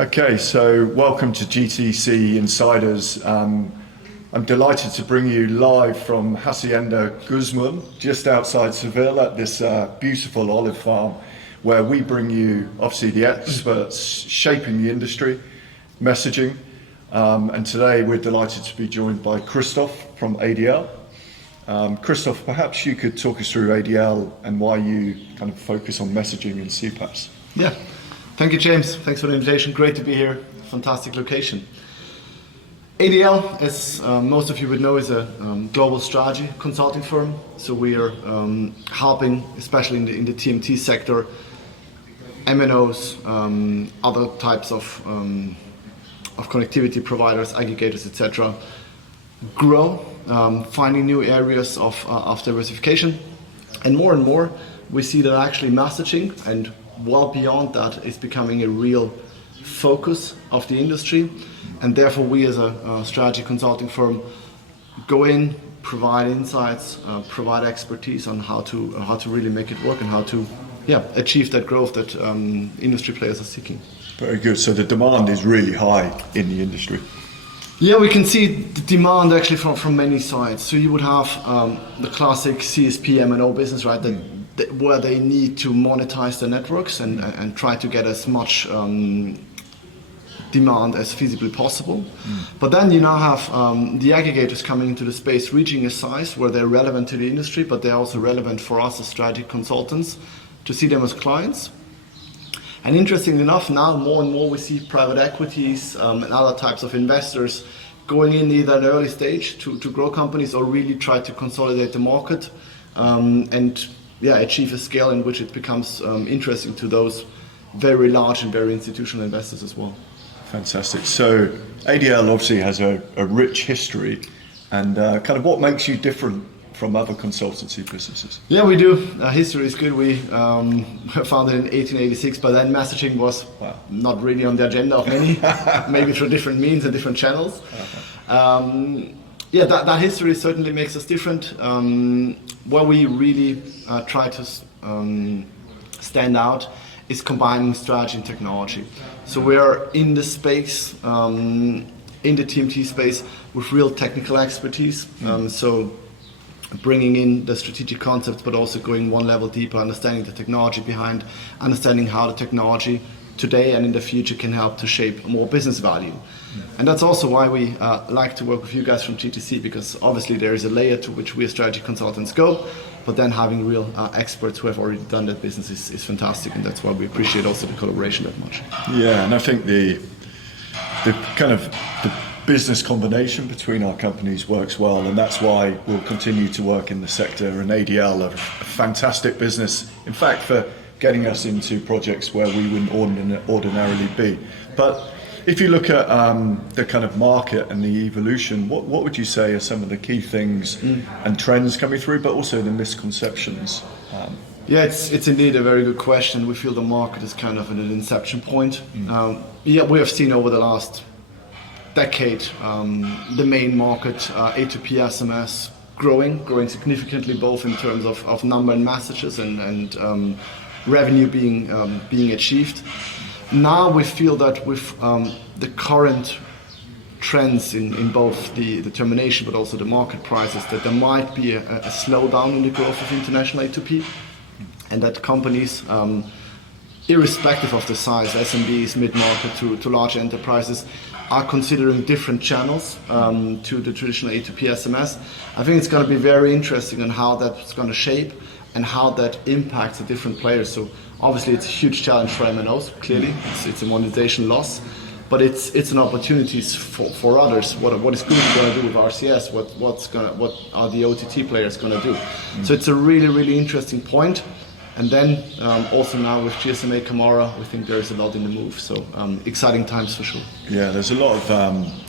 Okay, so welcome to GTC Insiders. I'm delighted to bring you live from Hacienda Guzman, just outside Seville at this beautiful olive farm, where we bring you obviously the experts shaping the industry, messaging, and today we're delighted to be joined by Christoph from ADL. Christoph, perhaps you could talk us through ADL and why you kind of focus on messaging and CPaaS. Yeah. Thank you, James. Thanks for the invitation. Great to be here. Fantastic location. ADL, as most of you would know, is a global strategy consulting firm. So we are helping, especially in the TMT sector, MNOs, other types of connectivity providers, aggregators, etc., grow, finding new areas of diversification, and more we see that actually messaging and well beyond that is becoming a real focus of the industry, and therefore we as a strategy consulting firm go in, provide insights, provide expertise on how to really make it work and how to achieve that growth that industry players are seeking. Very good. So the demand is really high in the industry. Yeah, we can see the demand actually from many sides. So you would have the classic CSP MNO business, right? Where they need to monetize their networks and try to get as much demand as feasibly possible. But then you now have the aggregators coming into the space, reaching a size where they're relevant to the industry, but they're also relevant for us as strategy consultants to see them as clients. And interestingly enough, now more and more we see private equities and other types of investors going in either at an early stage to grow companies or really try to consolidate the market and achieve a scale in which it becomes interesting to those very large and very institutional investors as well. Fantastic. So ADL obviously has a rich history, and kind of what makes you different from other consultancy businesses? Yeah, we do. History is good. We were founded in 1886, but then messaging was not really on the agenda of many, maybe through different means and different channels. That history certainly makes us different. Where we really try to stand out is combining strategy and technology. So we are in the space, in the TMT space, with real technical expertise. So bringing in the strategic concepts, but also going one level deeper, understanding the technology behind, understanding how the technology today and in the future can help to shape more business value. And that's also why we like to work with you guys from GTC, because obviously there is a layer to which we as strategy consultants go, but then having real experts who have already done that business is fantastic, and that's why we appreciate also the collaboration that much. Yeah, and I think the kind of the business combination between our companies works well, and that's why we'll continue to work in the sector, and ADL are a fantastic business, in fact, for getting us into projects where we wouldn't ordinarily be. But if you look at the kind of market and the evolution, what would you say are some of the key things and trends coming through, but also the misconceptions? It's indeed a very good question. We feel the market is kind of at an inception point. We have seen over the last decade the main market, A2P SMS, growing significantly, both in terms of number and messages and revenue being achieved. Now we feel that with the current trends in both the termination but also the market prices, that there might be a slowdown in the growth of international A2P, and that companies, irrespective of the size, SMBs, mid-market to large enterprises, are considering different channels to the traditional A2P SMS. I think it's going to be very interesting on how that's going to shape and how that impacts the different players. So obviously it's a huge challenge for MNOs, clearly. It's a monetization loss, but it's an opportunity for others. What is Google going to do with RCS? What are the OTT players going to do? So it's a really, really interesting point. And then also now with GSMA Camara, we think there is a lot in the move. So exciting times for sure. Yeah, there's a lot of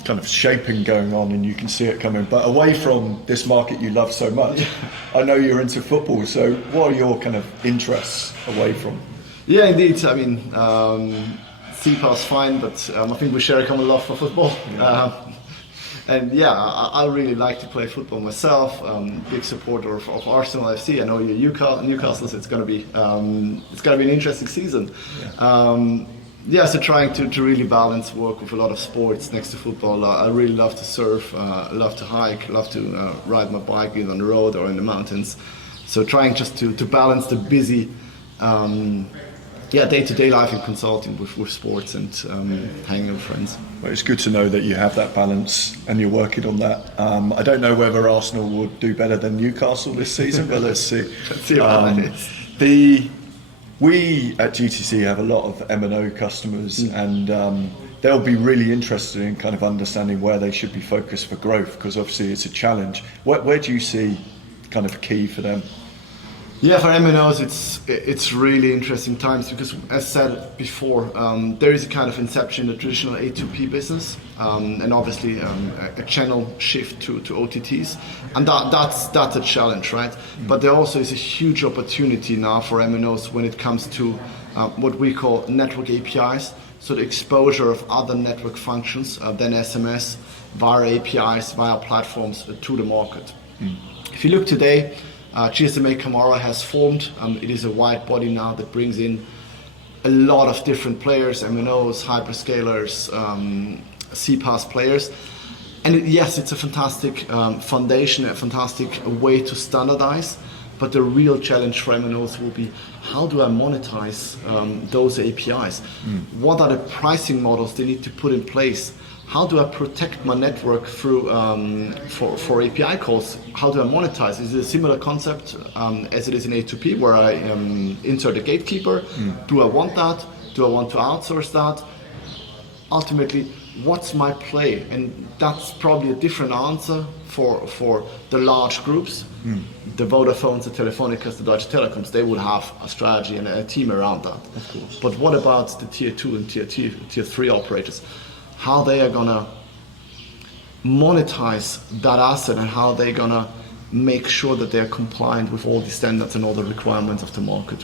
kind of shaping going on, and you can see it coming. But away from this market you love so much, I know you're into football. So what are your kind of interests away from? Yeah, indeed. I mean, CPaaS fine, but I think we share a common love for football. And I really like to play football myself. Big supporter of Arsenal FC. I know you're Newcastle, so it's gonna be an interesting season. Yeah, so trying to really balance work with a lot of sports next to football. I really love to surf, love to hike, love to ride my bike either on the road or in the mountains. So trying just to balance the busy day-to-day life in consulting with sports and hanging with friends. Well, it's good to know that you have that balance and you're working on that. I don't know whether Arsenal will do better than Newcastle this season, but let's see. Let's see how that is. We at GTC have a lot of M&O customers, and they'll be really interested in kind of understanding where they should be focused for growth, because obviously it's a challenge. Where do you see kind of key for them? Yeah, for M&Os, it's really interesting times because, as said before, there is a kind of inception in the traditional A2P business, and obviously a channel shift to OTTs, and that's a challenge, right? But there also is a huge opportunity now for M&Os when it comes to what we call network APIs, so the exposure of other network functions than SMS via APIs, via platforms to the market. If you look today, GSMA Camara has formed. It is a wide body now that brings in a lot of different players, MNOs, hyperscalers, CPaaS players. And yes, it's a fantastic foundation, a fantastic way to standardize. But the real challenge for MNOs will be, how do I monetize those APIs? What are the pricing models they need to put in place? How do I protect my network through for API calls? How do I monetize? Is it a similar concept as it is in A2P, where I insert a gatekeeper? Do I want that? Do I want to outsource that? Ultimately, what's my play? And that's probably a different answer for the large groups. The Vodafones, the Telefonicas, the Deutsche Telecoms, they would have a strategy and a team around that. Of course. But what about the tier 2 and tier 3 operators? How they are gonna monetize that asset and how they're gonna make sure that they're compliant with all the standards and all the requirements of the market.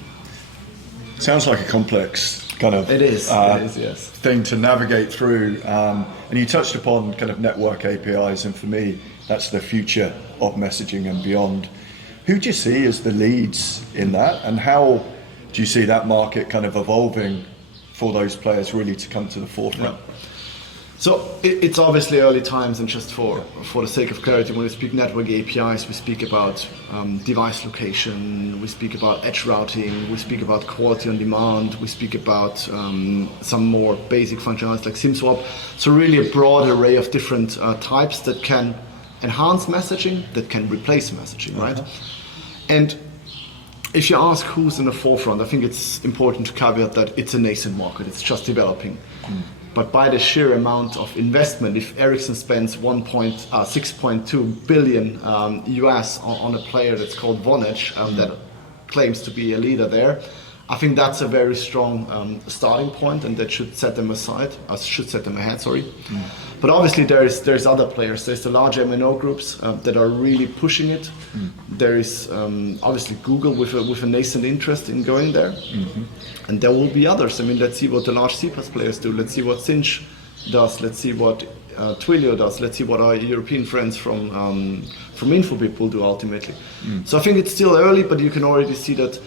Sounds like a complex kind of It is, yes. thing to navigate through. And you touched upon kind of network APIs, and for me, that's the future of messaging and beyond. Who do you see as the leads in that, and how do you see that market kind of evolving for those players really to come to the forefront? Yeah. So it's obviously early times, and just for the sake of clarity, when we speak network APIs, we speak about device location, we speak about edge routing, we speak about quality on demand, we speak about some more basic functionalities like SIM swap. So really a broad array of different types that can enhance messaging, that can replace messaging, right? And if you ask who's in the forefront, I think it's important to caveat that it's a nascent market, it's just developing. But by the sheer amount of investment, if Ericsson spends 6.2 billion US on a player that's called Vonage, that claims to be a leader there, I think that's a very strong starting point, and that should set them ahead. But obviously there's other players. There's the large MNO groups that are really pushing it. There is obviously Google with a nascent interest in going there, and there will be others. I mean, let's see what the large CPaaS players do. Let's see what Sinch does. Let's see what Twilio does. Let's see what our European friends from Infobip will do ultimately. So I think it's still early, but you can already see that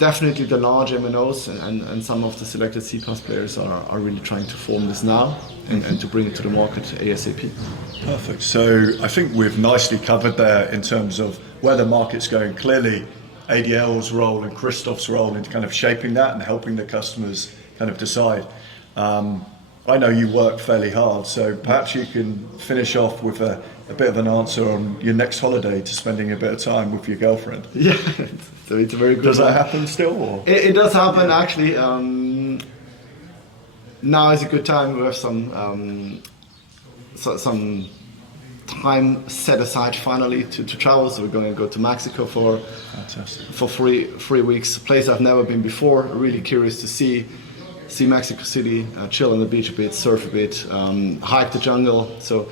definitely the large MNOs and some of the selected CPaaS players are really trying to form this now and to bring it to the market ASAP. Perfect. So I think we've nicely covered there in terms of where the market's going. Clearly, ADL's role and Christoph's role in kind of shaping that and helping the customers kind of decide. I know you work fairly hard, so perhaps you can finish off with a bit of an answer on your next holiday to spending a bit of time with your girlfriend. Yeah, so it's a very good. Does that happen still? Or? It does happen actually. Now is a good time. We have some time set aside finally to travel. So we're going to go to Mexico for 3 weeks. A place I've never been before. Really curious to see Mexico City, chill on the beach a bit, surf a bit, hike the jungle. So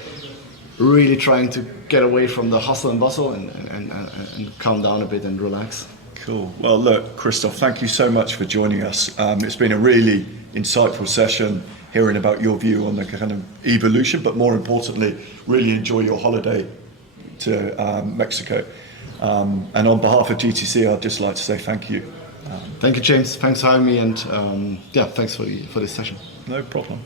really trying to get away from the hustle and bustle and calm down a bit and relax. Cool. Well, look, Christoph, thank you so much for joining us. It's been a really insightful session, hearing about your view on the kind of evolution, but more importantly, really enjoy your holiday to Mexico. And on behalf of GTC, I'd just like to say thank you. Thank you, James. Thanks for having me, and yeah, thanks for this session. No problem.